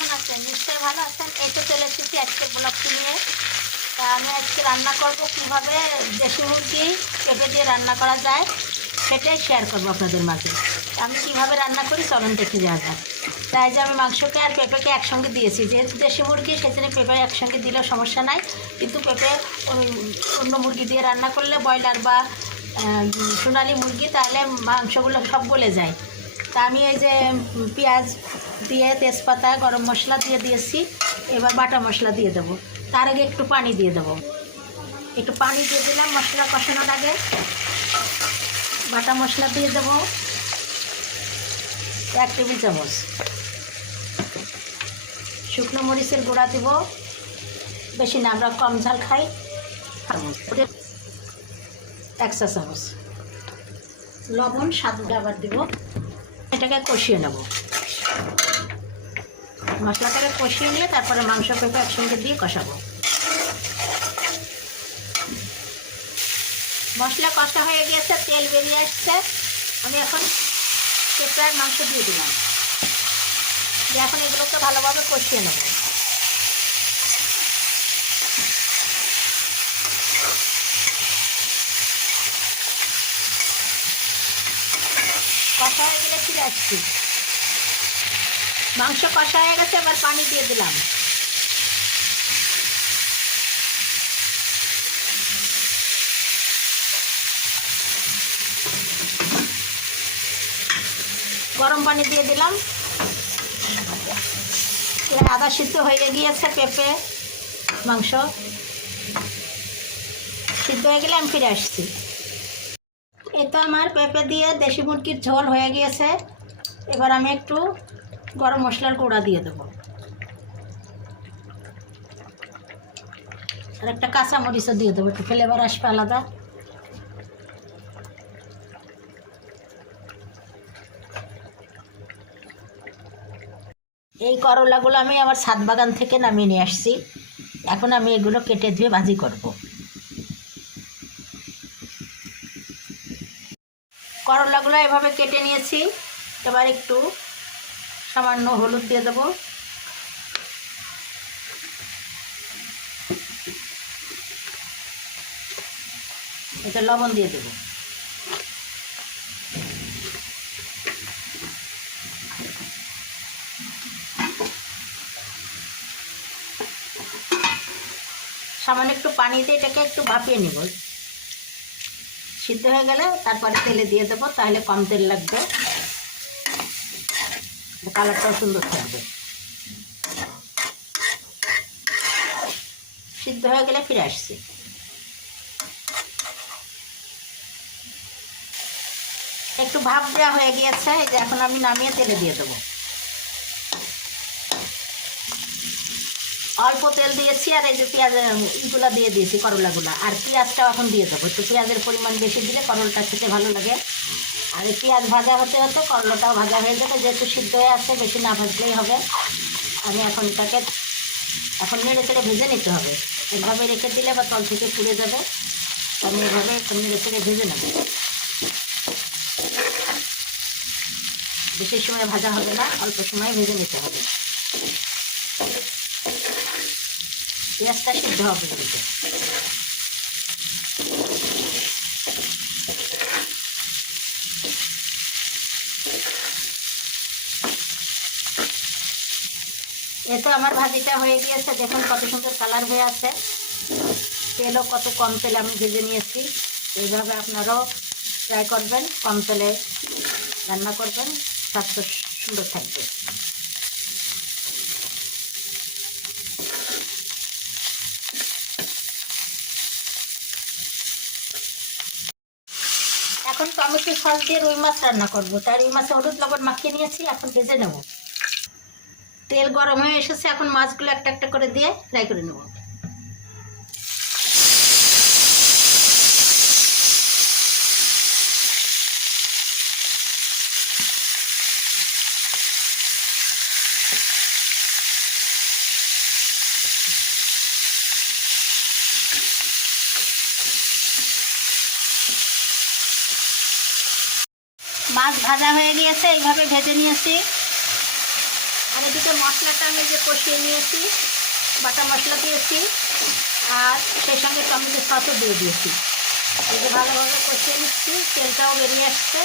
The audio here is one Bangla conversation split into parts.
কেমন আছেন? নিশ্চয়ই ভালো আছেন? এই তো চলে এসেছি আজকে ব্লগটি নিয়ে। তা আমি আজকে রান্না করব কীভাবে দেশি মুরগি পেঁপে দিয়ে রান্না করা যায়, সেটাই শেয়ার করব আপনাদের মাঝে। আমি কীভাবে রান্না করি চলুন দেখে যাওয়া যাক। তাই যে আমি মাংসকে আর পেঁপেকে একসঙ্গে দিয়েছি। যেহেতু দেশি মুরগি সেখানে পেঁপে একসঙ্গে দিলেও সমস্যা নাই। কিন্তু পেঁপে অন্য মুরগি দিয়ে রান্না করলে ব্রয়লার বা সোনালি মুরগি তাহলে মাংসগুলো সব গলে যায়। তা আমি এই যে পেঁয়াজ দিয়ে তেজপাতা, গরম মশলা দিয়ে দিয়েছি। এবার বাটা মশলা দিয়ে দেবো। তার আগে একটু পানি দিয়ে দেবো। একটু পানি দিয়ে দিলাম, মশলা কষানোর আগে। বাটা মশলা দিয়ে দেবো। এক টেবিল চামচ। শুকনো মরিচের গুঁড়া দিব। বেশি না, আমরা কম ঝাল খাই। এক চা চামচ। লবণ, স্বাদ আবার দিব। এটাকে কষিয়ে নেব। মশলাটাকে কষিয়ে নিয়ে তারপরে মাংস পেঁপে একসঙ্গে দিয়ে কষাবো। মশলা কষা হয়ে গিয়েছে তেল বেরিয়ে আসছে। আমি এখন পেঁপে আর মাংস দিয়ে দিলাম। দিয়ে এখন এগুলোকে ভালোভাবে কষিয়ে নেব। কষা হয়ে গেলে ফিরে আসছি। মাংস কষা হয়ে গেছে, এবার পানি দিয়ে দিলাম। গরম পানি দিয়ে দিলাম। আদা সিদ্ধ হয়ে গিয়েছে পেঁপে, মাংস। সিদ্ধ হয়ে গেলে আমি ফিরে আসছি। এ তো আমার পেঁপে দিয়ে দেশি মুরগির ঝোল হয়ে গিয়েছে। এবার আমি একটু গরম মশলার গুঁড়া দিয়ে দেবো। আর একটা কাঁচা মরিচও দিয়ে দেবো, একটু ফ্লেভার আসবে আলাদা। এই করলাগুলো আমি আমার ছাদ বাগান থেকে নামিয়ে নিয়ে আসছি। এখন আমি এগুলো কেটে ধুয়ে ভাজি করব। করলাগুলো এভাবে কেটে নিয়েছি। এবার একটু সামান্য হলুদ দিয়ে দেবো। এটা লবণ দিয়ে দেবো। সামান্য একটু পানি দিয়ে এটাকে একটু ভাপিয়ে নেব। সিদ্ধ হয়ে গেলে তারপরে তেলে দিয়ে দেবো, তাহলে কম তেল লাগবে। কালারটাও সুন্দর থাকবে সিদ্ধ হয়ে গেলে ফিরে আসছি। একটু ভাপ দেওয়া হয়ে গিয়েছে, এই যে এখন আমি নামিয়ে তেলে দিয়ে দেবো। অল্প তেল দিয়েছি আর এই যে পেঁয়াজ ইগুলা দিয়ে দিয়েছি, করলাগুলা। আর পেঁয়াজটাও এখন দিয়ে দেবো। একটু পেঁয়াজের পরিমাণ বেশি দিলে করলটা খেতে ভালো লাগে। আর পেঁয়াজ ভাজা হতে হতে করলাটাও ভাজা হয়ে যাবে, যেহেতু সিদ্ধ হয়ে আছে বেশি না ভাজলেই হবে। আমি এখন এটাকে, এখন নেড়ে চেড়ে ভেজে নিতে হবে। এভাবে রেখে দিলে বা তল থেকে পুড়ে যাবে। আমি এভাবে একটু নেড়ে চেড়ে ভেজে নেব। বেশি সময় ভাজা হবে না, অল্প সময় ভেজে নিতে হবে। পেঁয়াজটা সিদ্ধ হবে কিন্তু এ তো আমার ভাজিটা হয়ে গিয়েছে, দেখুন কত সুন্দর কালার হয়ে আছে। তেলও কত কম তেল আমি ভেজে নিয়েছি। এইভাবে আপনারাও ট্রাই করবেন, কম তেলে রান্না করবেন স্বাস্থ্য সুন্দর থাকবে। এখন টমেটো সস দিয়ে রুই মাছ রান্না করব। তাই রুই মাছে হলুদ লবণ মাখিয়ে নিয়েছি, এখন ভেজে নেব। তেল গরম হয়ে এসেছে, এখন মাছগুলো একটা একটা করে দিয়ে ফ্রাই করে নেব। মাছ ভাজা হয়ে গিয়েছে, এইভাবে ভেজে নিয়েছি। আর এদিকে মশলাটা আমি যে কষিয়ে নিয়েছি, বাটা মশলা দিয়েছি, আর সেই সঙ্গে টমেটো সসও দিয়ে দিয়েছি। এই যে ভালোভাবে কষিয়ে নিচ্ছি, তেলটাও বেরিয়ে আসছে।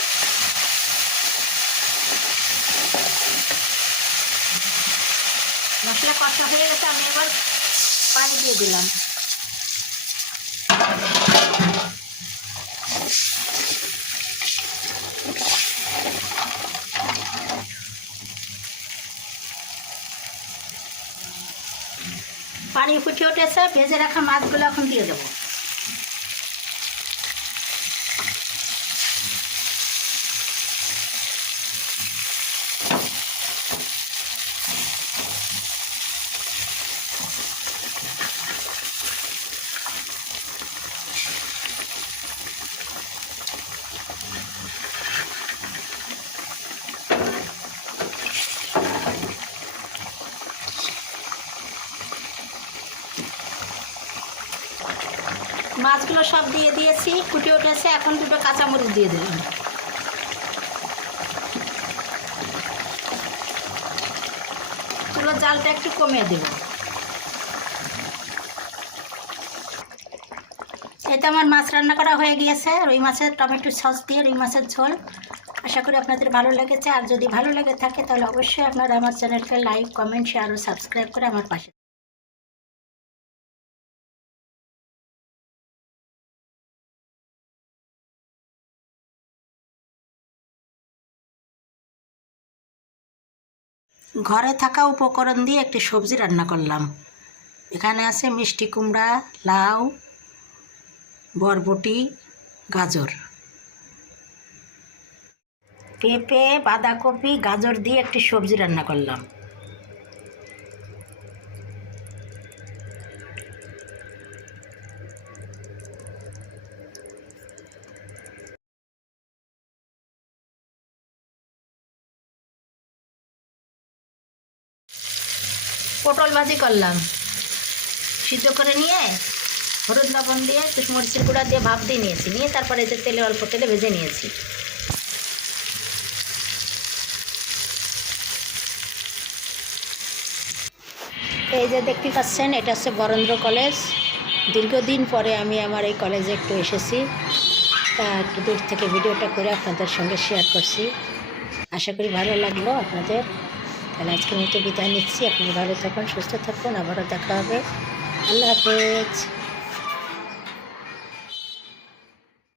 মশলা কষা হয়ে গেছে, আমি এবার পানি দিয়ে দিলাম পানি ফুটে উঠেছে ভেজে রাখা মাছগুলো এখন দিয়ে দেবো। মাছগুলো সব দিয়ে দিয়েছি ফুটে উঠেছে, এখন দুটো কাঁচামরিচ দিয়ে দিলাম চুলো জালটা একটু কমিয়ে দেব। এটা আমার মাছ রান্না করা হয়ে গিয়েছে রুই মাছের টমেটো সস দিয়ে রুই মাছের ঝোল। আশা করি আপনাদের ভালো লেগেছে, আর যদি ভালো লেগে থাকে তাহলে অবশ্যই আপনারা আমার চ্যানেলকে লাইক, কমেন্ট শেয়ার ও সাবস্ক্রাইব করে আমার পাশে ঘরে থাকা উপকরণ দিয়ে একটি সবজি রান্না করলাম। এখানে আছে মিষ্টি কুমড়া, লাউ, বরবটি, গাজর। পেঁপে, বাঁধাকপি, গাজর দিয়ে একটি সবজি রান্না করলাম। পটল ভাজি করলাম। সিদ্ধ করে নিয়ে হলুদ লবণ দিয়ে মরিচের গুঁড়া দিয়ে ভাপ দিয়ে নিয়েছি। নিয়ে তারপরে এতে তেলে, অল্প তেলে ভেজে নিয়েছি। এই যে দেখতে পাচ্ছেন, এটা হচ্ছে বরেন্দ্র কলেজ। দীর্ঘদিন পরে আমি আমার এই কলেজে একটু এসেছি। তা একটু দূর থেকে ভিডিওটা করে আপনাদের সঙ্গে শেয়ার করছি। আশা করি ভালো লাগল আপনাদের। তাহলে আজকের মতো বিদায় নিচ্ছি। আপনি ভালো থাকুন, সুস্থ থাকুন। আবারও দেখা হবে। আল্লাহ হাফেজ।